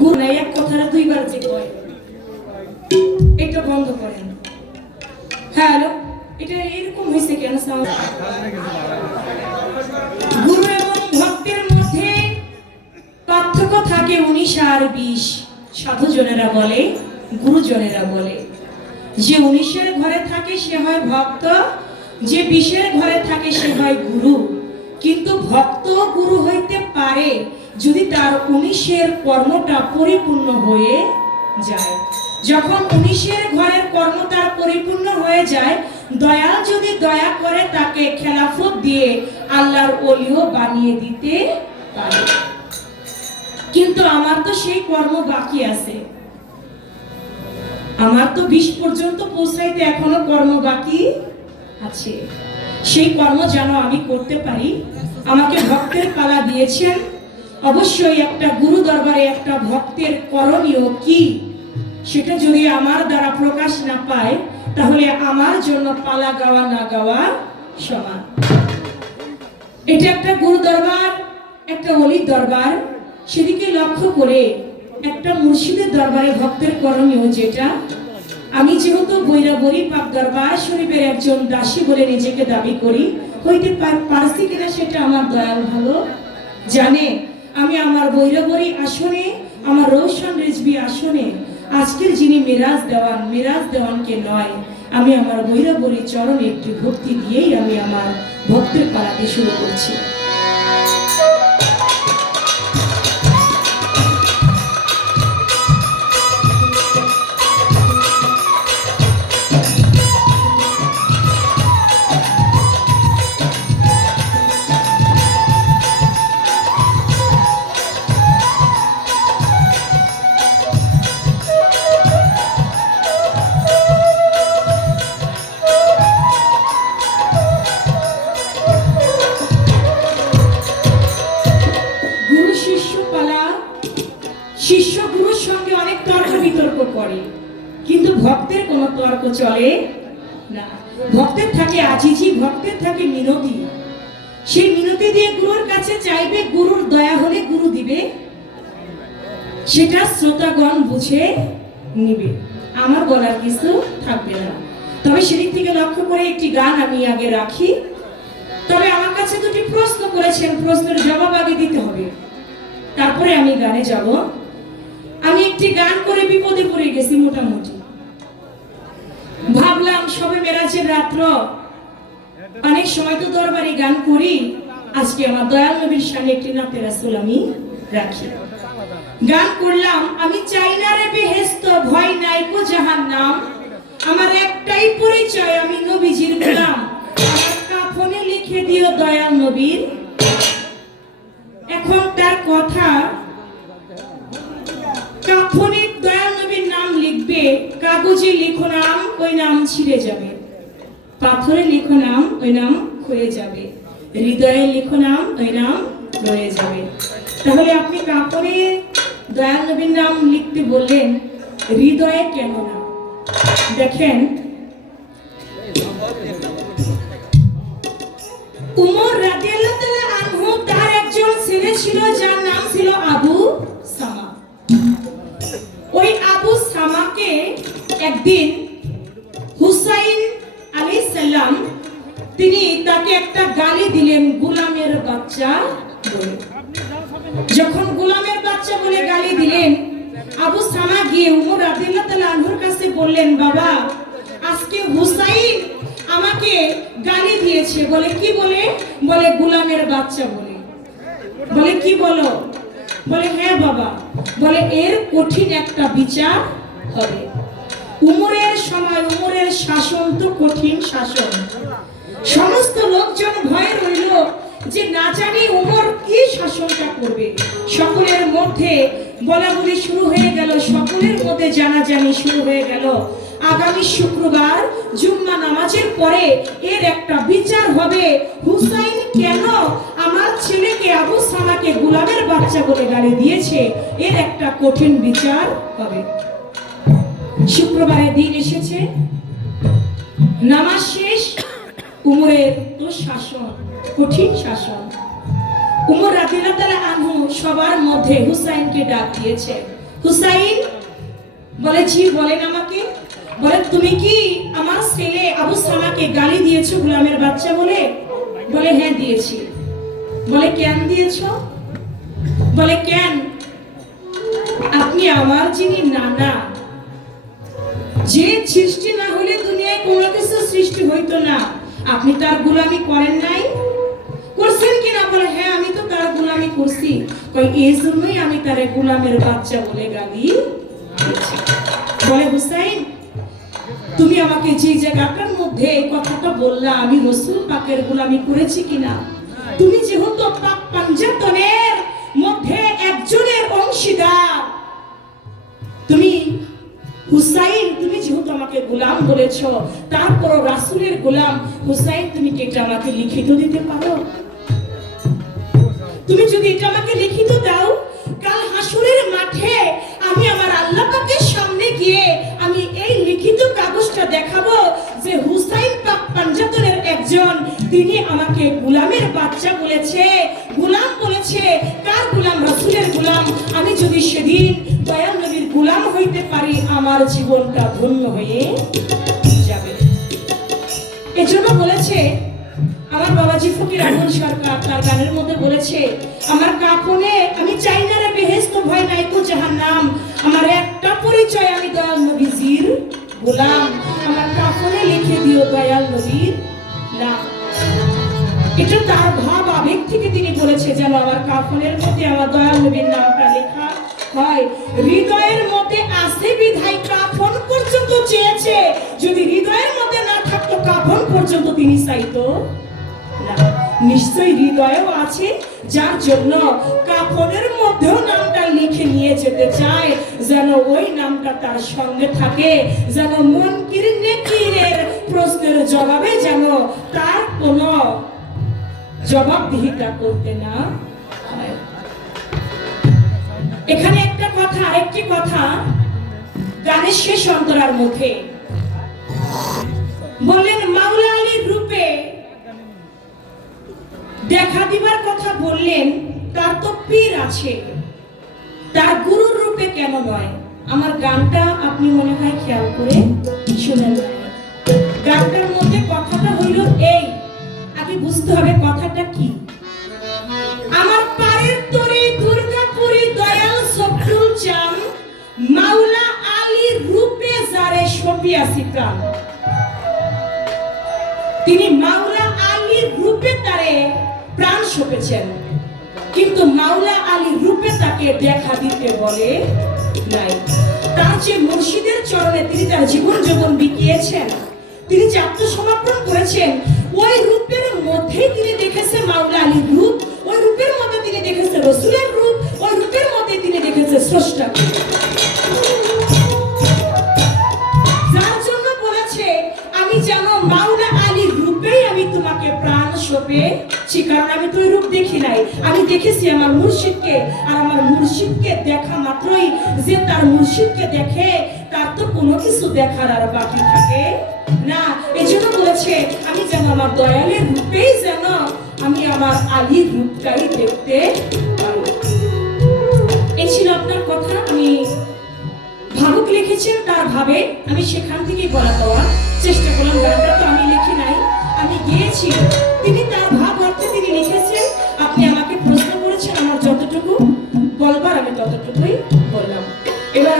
গুরু নাই এক কথাটা দুইবার যে কয়, এটা বন্ধ করেন। হ্যালো, এটা এরকম হয়েছে কেন? গুরু এবং ভক্তের মধ্যে পার্থক্য থাকে 19 আর 20। সাধুজনেরা বলে, গুরুজনেরা বলে যে 19-এর ঘরে থাকে সে হয় ভক্ত, যে 20-এর ঘরে থাকে সে হয় গুরু। কিন্তু ভক্ত গুরু হইতে পারে যদি তার 19-এর কর্মটা পরিপূর্ণ হয়ে যায়। যখন 19-এর ঘরের কর্ম তার পরিপূর্ণ হয়ে যায়, দয়াল যদি দয়া করে তাকে খেলাফত দিয়ে আল্লাহর ওলিও বানিয়ে দিতে পারে। কিন্তু আমার তো সেই কর্ম বাকি আছে, আমার তো 20 পর্যন্ত পৌঁছাইতে এখনো কর্ম বাকি আছে। সেই কর্ম যেন আমি করতে পারি, আমাকে ভক্তের পালা দিয়েছেন। অবশ্যই একটা গুরু দরবারে একটা ভক্তের করণীয় কি সেটা যদি আমার দ্বারা প্রকাশ না পায়, তাহলে আমার জন্য পালা গাওয়া না গাওয়া সমান। এটা একটা গুরু দরবার, একটা অলির দরবার। সেদিকে লক্ষ্য করে একটা মুর্শিদের দরবারে ভক্তের করণীয় যেটা, আমি যেহেতু বৈরাবরী পাক দরবার শরীফের একজন দাসী বলে নিজেকে দাবি করি, হইতে পারছি কিনা সেটা আমার দয়াল ভালো জানে। আমি আমার বৈরাবরী আসনে, আমার রৌশন রিজভী আসনে আজকের যিনি মেরাজ দেওয়ানকে নয়, আমি আমার বৈরাবরী চরণে একটি ভক্তি দিয়েই আমি আমার ভক্তের পালাতে শুরু করছি। শিষ্য গুরুর সঙ্গে অনেক তর্ক বিতর্ক করে, কিন্তু ভক্তের কোনো তর্ক চলে না। ভক্তের থাকে আজিজি, ভক্তের থাকে মিনতি। সেই মিনতি দিয়ে গুরুর কাছে চাইবে, গুরুর দয়া হলে গুরু দিবে, সেটা শ্রোতাগণ বুঝে নিবে, আমার বলার কিছু থাকবে না। তবে সেদিক থেকে লক্ষ্য করে একটি গান আমি আগে রাখি। তবে আমার কাছে দুটি প্রশ্ন করেছেন, প্রশ্নের জবাব আগে দিতে হবে, তারপরে আমি গানে যাব। আমি একটি গান করে বিপদে পড়ে গেছি মোটামুটি। ভাবলাম সবে মেরাজের রাত্র, অনেক সময় তো দরবারে গান করি, আজকে আমার দয়াল নবীর সামনে একটি নাতে রাসূল আমি রাখি। গান করলাম, আমি চাই না রে বেহেশত, ভয় নাই কো জাহান্নাম, আমার একটাই পরিচয়, আমি নবীজির গোলাম, আমার কাফনে লিখে দিও দয়াল নবীর। এখন তার কথা, কাফনে দয়াল নবীর নাম লিখবে, কাগজে লিখো নাম, ওই নাম ছিঁড়ে যাবে, পাথরে লিখো নাম, ওই নাম ক্ষয়ে যাবে, হৃদয়ে লিখো নাম, ওই নাম রয়ে যাবে। তাহলে আপনি কাপড়ে দয়াল নবীর নাম লিখতে বললেন, হৃদয়ে কেন না? দেখেন, উমর রাদিয়াল্লাহু তাআলা আনহু, তার একজন ছেলে ছিল যার নাম ছিল আবু সামা। ওই আবু সামাকে একদিন হুসাইন আলাইহিস সালাম তিনি তাকে একটা গালি দিলেন, গোলামের বাচ্চা বলে। যখন গোলামের বাচ্চা বলে গালি দিলেন, আবু সামা গিয়ে উমর রাদিয়াল্লাহু তাআলা আনহুর কাছে বললেন, বাবা আজকে হুসাইন আমাকে গালি দিয়েছে। বলে কি বলে? বলে গোলামের বাচ্চা বলে। বলে কি বলো? বলে হ্যাঁ বাবা। বলে এর কঠিন একটা বিচার হবে। উমরের সময় উমরের শাসন তো কঠিন শাসন। সমস্ত লোকজন ভয়ে রইল যে না জানি উমর কি শাসনটা করবে। সকলের মধ্যে বলাবলি শুরু হয়ে গেল, সকলের মধ্যে জানাজানি শুরু হয়ে গেল। আগামী শুক্রবার জুম্মা নামাজের পরে এর একটা বিচার হবে। হুসাইন কেন আমার ছেলেকে আবু সামাকে গোলামের বাচ্চা বলে গালি দিয়েছে, এর একটা কঠিন বিচার হবে। শুক্রবারের দিন এসেছে, নামাজ শেষ, উমরের তো শাসন, কঠিন শাসন। উমর রাদিয়াল্লাহু তাআলা আনহু সবার মধ্যে হুসাইনকে ডাক দিয়েছে, হুসাইন বলে, জি বলেন আমাকে। বলে, তুমি কি আমার ছেলে আবু সামাকে গালি দিয়েছো গোলামের বাচ্চা বলে? বলে, হ্যাঁ দিয়েছি। বলে, কেন দিয়েছো? বলে, কেন? আপনি আমার যিনি নানা, যে সৃষ্টি না হলে দুনিয়ায় কোনো কিছু সৃষ্টি হইতো না, আপনি তার গোলামি করেন নাই? করছেন কিনা? বলে, হ্যাঁ আমি তো তার গোলামি করছি। কই, এই জন্যই আমি তার গোলামের বাচ্চা বলে গালি দিয়েছি। বলে, হুসাইন তুমি আমাকে যে জায়গাটার মধ্যে এই কথাটা বললা, আমি রাসূল পাকের গোলামি করেছি কিনা? তুমি যেহেতু পাক পাঞ্জাতনের মধ্যে একজনের অংশীদার, তুমি হুসাইন তুমি যেহেতু আমাকে গোলাম বলেছো, তারপর রাসূলের গোলাম হুসাইন, তুমি কি এটা আমাকে লিখিত দিতে পারো? তুমি যদি এটা আমাকে লিখিত দাও, কাল হাসরের মাঠে আমি আমার আল্লাহ পাকের সামনে গিয়ে আমি এই লিখিত কাগজটা দেখাবো যে হুসাইন পাক পাঞ্জাতনের একজন, তিনি আমাকে গোলামের বাচ্চা বলেছে, গোলাম বলেছে। কার গোলাম? রাসূলের গোলাম। আমি যদি সেদিন দয়াল নবীর গোলাম হইতে পারি, আমার জীবনটা ধন্য হয়ে যাবে। এজন্য বলেছে আমার বাবাজি ফকির আহমদ সরকার, তার গানের মধ্যে বলেছে, আমার কাফনে আমি চাই না রে বেহেশত ভয় নাই কো জাহান্নাম, আমার একটা পরিচয়, আমি দয়াল নবীজির গোলাম, আমার কাফনে লিখে দিও দয়াল নবীর নাম। এটা তার ভাব আবেগ থেকে তিনি বলেছে, যেন আমার কাফনের মধ্যে আমার দয়াল নবীর নামটা লেখা হয়। হৃদয়ের মধ্যে আছে বিধায় কাফন পর্যন্ত চেয়েছে, যদি হৃদয়ের মধ্যে না থাকতো কাফন পর্যন্ত তিনি চাইতো না। নিশ্চয়ই হৃদয়েও আছে, যার জন্য কাফনের মধ্যেও নামটা লিখে নিয়ে যেতে চায়, যেন ওই নামটা তার সঙ্গে থাকে, যেন মুনকির নেকিরের প্রশ্নের জবাবে যেন তার কোনো জবাবদিহিতা করতে না হয়। এখানে একটা কথা, আরেকটি কথা গানের শেষ অন্তরার মুখে বললেন, মাওলা আলীর রূপে দেখা দিবার কথা বললেন, তার তো পীর আছে, তার গুরুর রূপে কেন নয়? আমার গানটা আপনি মনে হয় খেয়াল করে শুনেন। গানটার মধ্যে কথাটা হইল এই, আগে বুঝতে হবে কথাটা কি। আমার পারের তরি দুর্গাপুরি দয়াল সফরুল চান, মাওলা আলীর রূপে যারে সপিয়াছি প্রাণ। তিনি মাওলা আলীর রূপে তারে প্রাণ সপেছেন, কিন্তু মাওলা আলীর রূপে তাকে দেখা দিতে বলে নাই। তার যে মুর্শিদের চরণে তিনি তার জীবন যৌবন বিকিয়েছেন, তিনি যে আত্মসমর্পণ করেছেন, ওই রূপের মধ্যেই তিনি দেখেছেন মাওলা আলীর রূপ, ওই রূপের মধ্যে তিনি দেখেছেন রাসূলের রূপ, ওই রূপের মধ্যে তিনি দেখেছেন স্রষ্টা। যার জন্য বলেছে, আমি যেন মাওলা আলীর রূপেই আমি তোমাকে প্রাণ সপেছি, কারণ আমি তো ওই রূপ দেখি নাই, আমি দেখেছি আমার মুর্শিদকে। আর আমার মুর্শিদকে দেখা মাত্রই যে তার মুর্শিদকে দেখে, তার তো কোনো কিছু দেখার আর বাকি থাকে না। এজন্য বলেছে, আমি যেন আমার দয়ালের রূপেই যেন আমি আমার আলীর রূপটাই দেখতে পারি। এই ছিল আপনার কথা। আমি ভাবুক লিখেছেন, তার ভাবে আমি সেখান থেকেই বলা দেওয়ার চেষ্টা করলাম। গানটা তো আমি লিখি নাই, আমি গিয়েছি, তিনি তার ভাব অর্থে তিনি লিখেছেন। আপনি আমাকে প্রশ্ন করেছেন, আমার যতটুকু বলবার আমি ততটুকুই বললাম। এবার